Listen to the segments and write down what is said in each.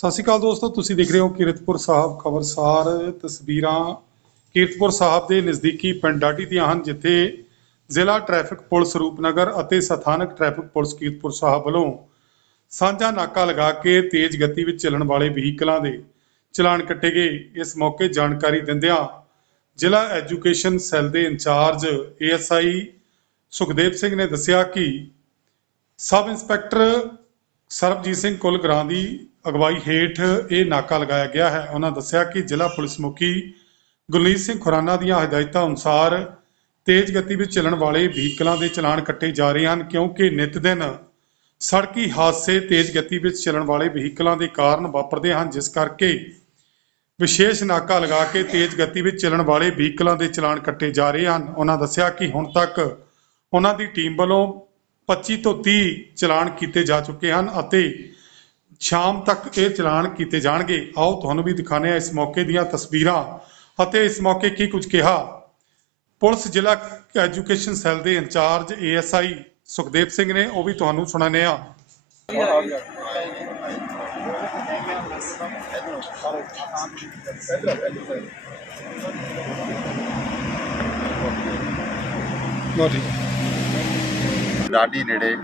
ਸਤਿ ਸ਼੍ਰੀ ਅਕਾਲ ਦੋਸਤੋ, ਤੁਸੀਂ ਦੇਖ ਰਹੇ ਹੋ ਕੀਰਤਪੁਰ ਸਾਹਿਬ ਖਬਰਸਾਰ। ਤਸਵੀਰਾਂ ਕੀਰਤਪੁਰ ਸਾਹਿਬ ਦੇ ਨਜ਼ਦੀਕੀ ਪਿੰਡ ਡਾਟੀ ਦੀਆਂ ਹਨ, ਜਿੱਥੇ ਜ਼ਿਲ੍ਹਾ ਟ੍ਰੈਫਿਕ ਪੁਲਿਸ ਰੂਪਨਗਰ ਅਤੇ ਸਥਾਨਕ ਟ੍ਰੈਫਿਕ ਪੁਲਿਸ ਕੀਰਤਪੁਰ ਸਾਹਿਬ ਵੱਲੋਂ ਸਾਂਝਾ ਨਾਕਾ ਲਗਾ ਕੇ ਤੇਜ਼ ਗਤੀ ਵਿੱਚ ਚੱਲਣ ਵਾਲੇ ਵਹੀਕਲਾਂ ਦੇ ਚਲਾਨ ਕੱਟੇ ਗਏ। ਇਸ ਮੌਕੇ ਜਾਣਕਾਰੀ ਦਿੰਦਿਆਂ ਜ਼ਿਲ੍ਹਾ ਐਜੂਕੇਸ਼ਨ ਸੈੱਲ ਦੇ in charge ASI Sukhdev Singh ਨੇ ਦੱਸਿਆ ਕਿ ਸਬ ਇੰਸਪੈਕਟਰ ਸਰਬਜੀਤ ਸਿੰਘ ਕੁਲਗਰਾਂ ਦੀ ਅਗਵਾਈ ਹੇਠ ਇਹ ਨਾਕਾ ਲਗਾਇਆ ਗਿਆ ਹੈ। ਉਹਨਾਂ ਦੱਸਿਆ ਕਿ ਜ਼ਿਲ੍ਹਾ ਪੁਲਿਸ ਮੁਖੀ ਗੁਰਲੀਤ ਸਿੰਘ ਖੁਰਾਨਾ ਦੀਆਂ ਹਦਾਇਤਾਂ ਅਨੁਸਾਰ ਤੇਜ਼ ਗਤੀ ਵਿੱਚ ਚੱਲਣ ਵਾਲੇ ਵਹੀਕਲਾਂ ਦੇ ਚਲਾਨ ਕੱਟੇ ਜਾ ਰਹੇ ਹਨ ਕਿਉਂਕਿ ਨਿਤ ਦਿਨ ਸੜਕੀ ਹਾਦਸੇ ਤੇਜ਼ ਗਤੀ ਵਿੱਚ ਚੱਲਣ ਵਾਲੇ ਵਹੀਕਲਾਂ ਦੇ ਕਾਰਨ ਵਾਪਰਦੇ ਹਨ, ਜਿਸ ਕਰਕੇ ਵਿਸ਼ੇਸ਼ ਨਾਕਾ ਲਗਾ ਕੇ ਤੇਜ਼ ਗਤੀ ਵਿੱਚ ਚੱਲਣ ਵਾਲੇ ਵਹੀਕਲਾਂ ਦੇ ਚਲਾਨ ਕੱਟੇ ਜਾ ਰਹੇ ਹਨ। ਉਹਨਾਂ ਦੱਸਿਆ ਕਿ ਹੁਣ ਤੱਕ ਉਹਨਾਂ ਦੀ ਟੀਮ ਵੱਲੋਂ 25 ਤੋਂ 30 ਚਲਾਨ ਕੀਤੇ ਜਾ ਚੁੱਕੇ ਹਨ ਅਤੇ ਸ਼ਾਮ ਤੱਕ ਇਹ ਚਲਾਨ ਕੀਤੇ ਜਾਣਗੇ। ਆਓ ਤੁਹਾਨੂੰ ਵੀ ਦਿਖਾਣੇ ਆ ਇਸ ਮੌਕੇ ਦੀਆਂ ਤਸਵੀਰਾਂ ਅਤੇ ਇਸ ਮੌਕੇ ਕੀ ਕੁਝ ਕਿਹਾ। ਪੁਲਿਸ ਜ਼ਿਲ੍ਹਾ ਐਜੂਕੇਸ਼ਨ ਸੈੱਲ ਦੇ in charge ASI Sukhdev Singh ਨੇ ਉਹ ਵੀ ਤੁਹਾਨੂੰ ਸੁਣਾਣੇ ਆ ਲਾਡੀ ਨੇੜੇ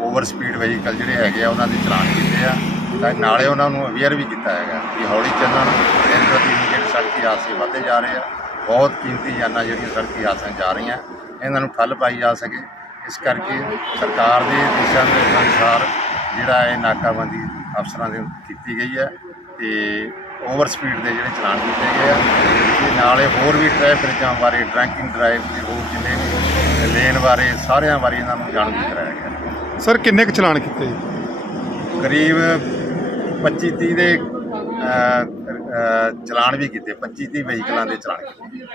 ਓਵਰ ਸਪੀਡ ਵਹੀਕਲ ਜਿਹੜੇ ਹੈਗੇ ਆ, ਉਹਨਾਂ ਦੇ ਚਲਾਨ ਕੀਤੇ ਆ। ਤਾਂ ਨਾਲੇ ਉਹਨਾਂ ਨੂੰ ਅਵੇਅਰ ਵੀ ਕੀਤਾ ਹੈਗਾ ਕਿ ਹੌਲੀ ਚੱਲਣ, ਦਿਨ ਪ੍ਰਤੀ ਦਿਨ ਜਿਹੜੇ ਸੜਕੀ ਹਾਦਸੇ ਵੱਧਦੇ ਜਾ ਰਹੇ ਆ। ਬਹੁਤ ਕੀਮਤੀ ਜਾਨਾਂ ਜਿਹੜੀਆਂ ਸੜਕੀ ਹਾਦਸਿਆਂ ਜਾ ਰਹੀਆਂ। ਇਹਨਾਂ ਨੂੰ ਠੱਲ ਪਾਈ ਜਾ ਸਕੇ। ਇਸ ਕਰਕੇ ਸਰਕਾਰ ਦੇ ਦਿਸ਼ਾ ਨਿਰਦੇਸ਼ਾਂ ਅਨੁਸਾਰ ਜਿਹੜਾ ਇਹ ਨਾਕਾਬੰਦੀ ਅਫਸਰਾਂ ਦੇ ਕੀਤੀ ਗਈ ਹੈ ਤੇ ਓਵਰ ਸਪੀਡ ਦੇ ਜਿਹੜੇ ਚਲਾਨ ਕੀਤੇ ਗਏ ਆ, ਤੇ ਨਾਲੇ ਹੋਰ ਵੀ ਟ੍ਰੈਫਿਕ ਜਾਮ ਬਾਰੇ, ਡਰੰਕਿੰਗ ਡਰਾਈਵ ਤੇ ਹੋਰ ਜਿੰਨੇ ਲੇਨ ਬਾਰੇ ਸਾਰਿਆਂ ਬਾਰੇ ਇਹਨਾਂ ਨੂੰ ਜਾਣੂ ਕਰਾਇਆ ਗਿਆ। ਸਰ ਕਿੰਨੇ ਕੁ ਚਲਾਨ ਕੀਤੇ ਜੀ? ਕਰੀਬ 25 30 ਦੇ ਅਹ, ਅਹ, ਚਲਾਨ ਵੀ ਕੀਤੇ 25 30 ਵਹੀਕਲਾਂ ਦੇ ਚਲਾਨ ਕੀਤੇ।